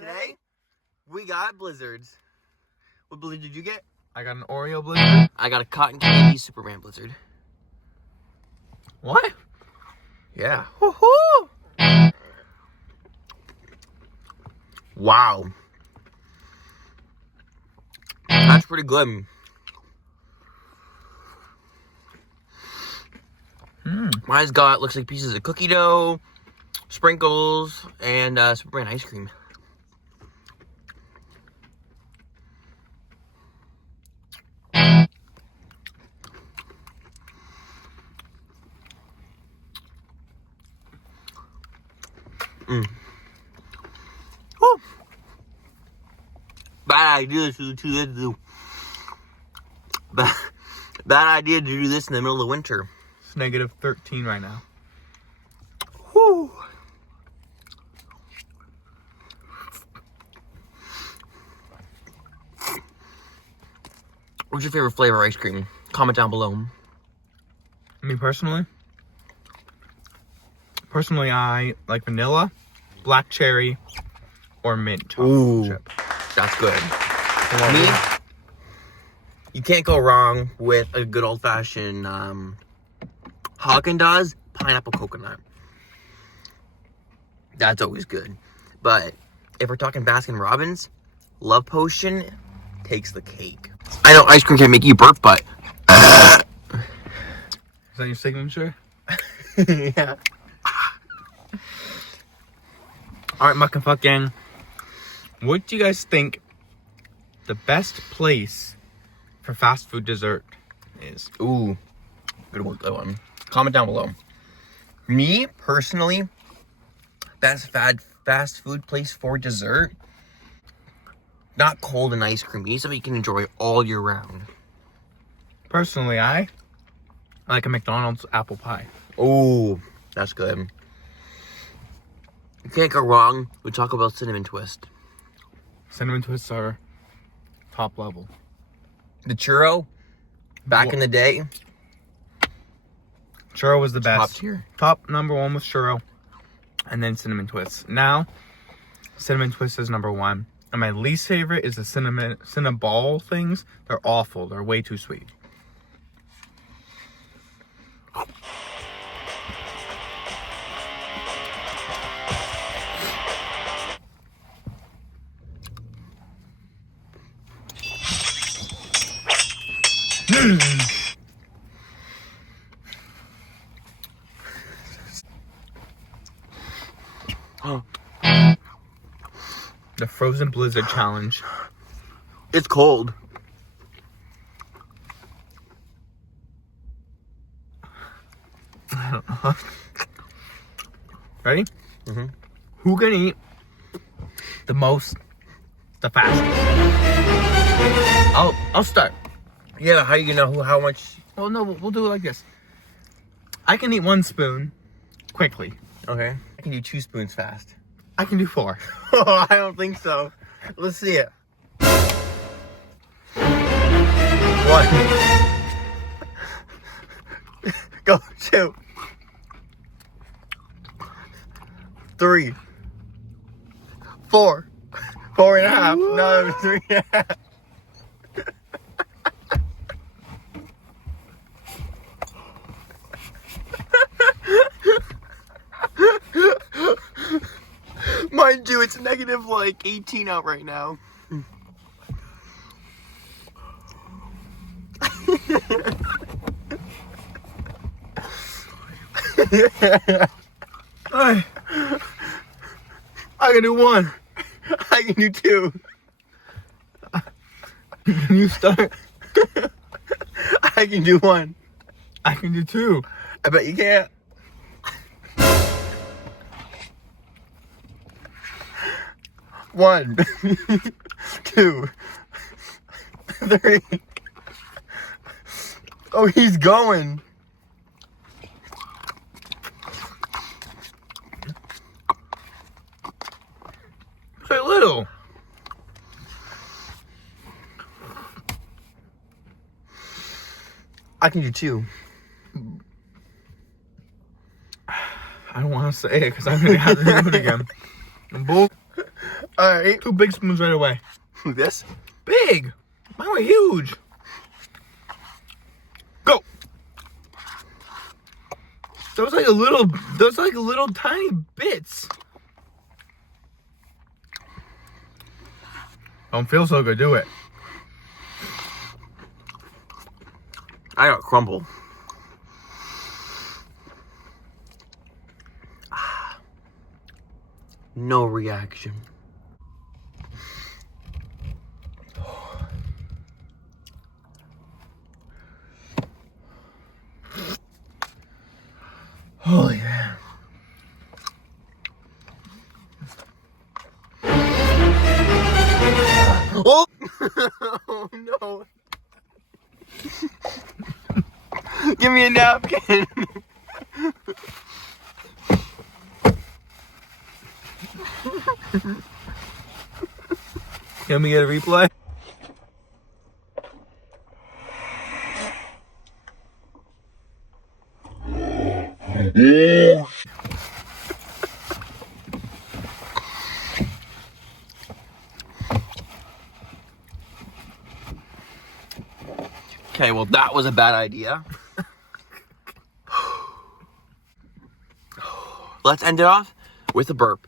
Today, we got blizzards. What blizzard did you get? I got an Oreo blizzard. I got a cotton candy Superman blizzard. What? Yeah. Woohoo! Wow. That's pretty good. Mine's got, looks like pieces of cookie dough, sprinkles, and Superman ice cream. Woo. Bad idea to do. Bad idea to do this in the middle of winter. It's negative 13 right now. Whew. What's your favorite flavor ice cream? Comment down below. Me personally? Personally, I like vanilla, black cherry, or mint chocolate Ooh, chip. that's good. Me, you can't go wrong with a good old-fashioned Haagen-Dazs pineapple coconut. That's always good. But if we're talking Baskin Robbins, Love Potion takes the cake. I know ice cream can make you burp, but Is that your signature? yeah. All right, Muck and Phuck gang. What do you guys think the best place for fast food dessert is? Ooh, good one. Comment down below. Me, personally, best fast food place for dessert, not cold and ice cream. You need something you can enjoy all year round. Personally, I like a McDonald's apple pie. Ooh, that's good. You can't go wrong with Taco Bell cinnamon twist. Cinnamon twists are top level. The churro, back in the day, Churro was the best. top tier. Top number one was churro, and then cinnamon twists. Now, cinnamon twist is number one. And my least favorite is the cinnaball things. They're awful. They're way too sweet. The frozen blizzard challenge. It's cold. Ready? Mm-hmm. Who can eat the most, the fastest? I'll start. Yeah, how you know how much? Well, no, we'll do it like this. I can eat 1 spoon quickly. Okay. I can do 2 spoons fast. I can do 4. I don't think so. Let's see it. 1. Go. 2. 3. 4. 4.5. No, 3.5. Mind you, it's negative like 18 out right now. I can do 1. I can do 2. Can you start? I can do 1. I can do 2. I bet you can't. 1, 2, 3. Oh, he's going. So little. I can do 2. I don't want to say it because I'm going to have to do it again. Bull. All right. 2 big spoons right away. This? Big. Mine were huge. Go. Those like little tiny bits. Don't feel so good, do it. I got crumble. No reaction. Holy man. Oh! Oh no. Give me a napkin. Can we get a replay? Okay, well that was a bad idea. Let's end it off with a burp.